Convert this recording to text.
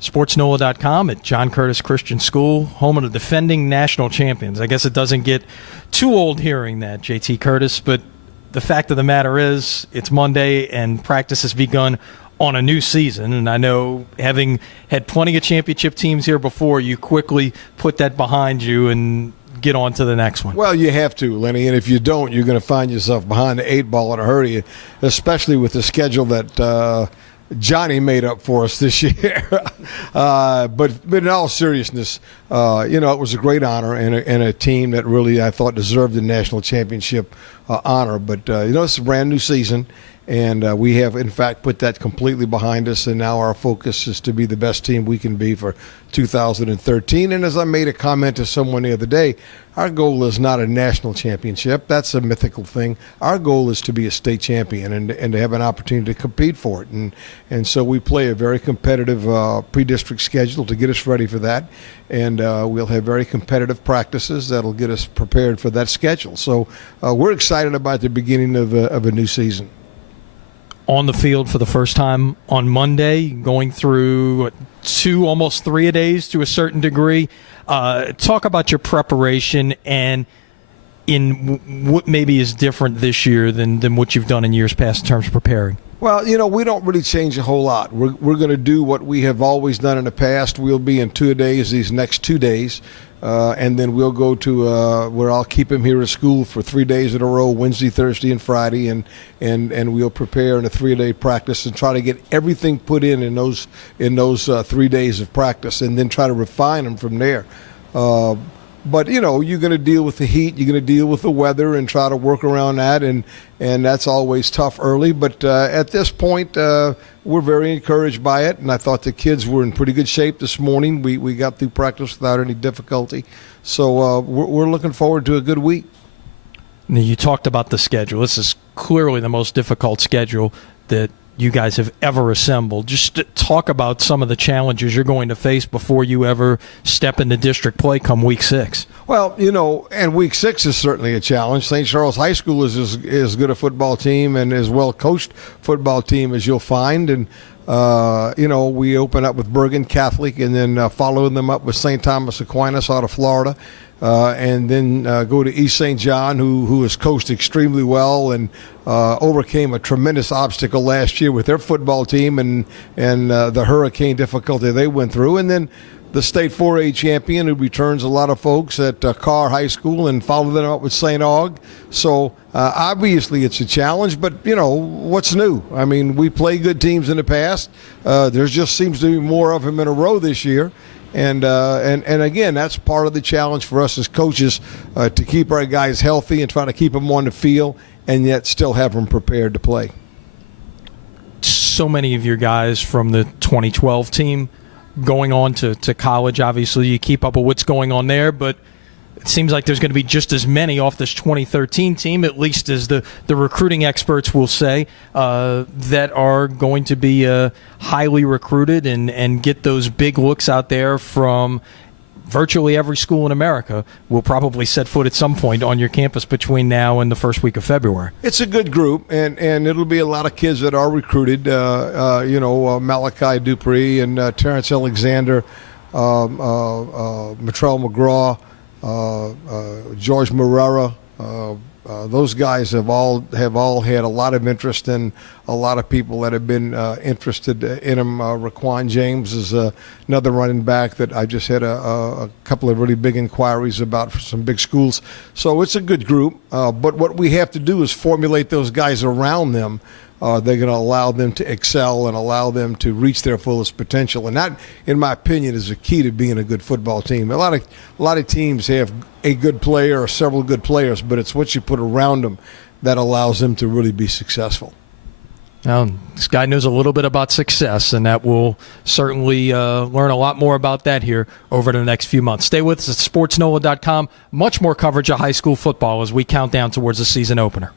SportsNOLA.com at John Curtis Christian School, home of the defending national champions. I guess it doesn't get too old hearing that, JT Curtis, but the fact of the matter is it's Monday and practice has begun on a new season. And I know, having had plenty of championship teams here before, you quickly put that behind you and get on to the next one. Well, you have to, Lenny, and if you don't, you're going to find yourself behind the 8 ball in a hurry, especially with the schedule that Johnny made up for us this year. But in all seriousness, it was a great honor and a team that really, I thought, deserved the national championship honor. But, it's a brand new season, and we have, in fact, put that completely behind us, and now our focus is to be the best team we can be for 2013. And as I made a comment to someone the other day, our goal is not a national championship. That's a mythical thing. Our goal is to be a state champion and to have an opportunity to compete for it. And so we play a very competitive pre-district schedule to get us ready for that. And we'll have very competitive practices that'll get us prepared for that schedule. So we're excited about the beginning of a new season. On the field for the first time on Monday, going through 2, almost 3 a days to a certain degree. Talk about your preparation and in what maybe is different this year than what you've done in years past in terms of preparing. Well, we don't really change a whole lot. We're going to do what we have always done in the past. We'll be in 2-a-days these next 2 days. And then we'll go to where I'll keep him here at school for 3 days in a row, Wednesday, Thursday, and Friday, and we'll prepare in a 3-a-day practice and try to get everything put in those 3 days of practice, and then try to refine them from there. But you're going to deal with the heat, you're going to deal with the weather, and try to work around that, and that's always tough early. But at this point, we're very encouraged by it, and I thought the kids were in pretty good shape this morning. We got through practice without any difficulty, so we're looking forward to a good week. Now, you talked about the schedule. This is clearly the most difficult schedule that you guys have ever assembled. Just to talk about some of the challenges you're going to face before you ever step into district play come week 6. Well, and week 6 is certainly a challenge. St. Charles High School is as good a football team and as well-coached football team as you'll find. And, we open up with Bergen Catholic and then follow them up with St. Thomas Aquinas out of Florida. And then go to East St. John, who has coached extremely well and overcame a tremendous obstacle last year with their football team and the hurricane difficulty they went through. And then the state 4A champion, who returns a lot of folks at Carr High School, and follow them up with St. Aug. So obviously it's a challenge, but what's new? I mean, we play good teams in the past. There just seems to be more of them in a row this year. And again, that's part of the challenge for us as coaches, to keep our guys healthy and try to keep them on the field and yet still have them prepared to play. So many of your guys from the 2012 team going on to college. Obviously, you keep up with what's going on there, but it seems like there's going to be just as many off this 2013 team, at least as the recruiting experts will say, that are going to be highly recruited and get those big looks out there from virtually every school in America. Will probably set foot at some point on your campus between now and the first week of February. It's a good group, and it'll be a lot of kids that are recruited. Malachi Dupree and Terrence Alexander, Matrell McGraw, George Morera, those guys have all had a lot of interest, and a lot of people that have been interested in him. Raquan James is another running back that I just had a couple of really big inquiries about for some big schools. So it's a good group, but what we have to do is formulate those guys around them. They're going to allow them to excel and allow them to reach their fullest potential. And that, in my opinion, is the key to being a good football team. A lot of teams have a good player or several good players, but it's what you put around them that allows them to really be successful. Now, this guy knows a little bit about success, and that we'll certainly learn a lot more about that here over the next few months. Stay with us at SportsNOLA.com. Much more coverage of high school football as we count down towards the season opener.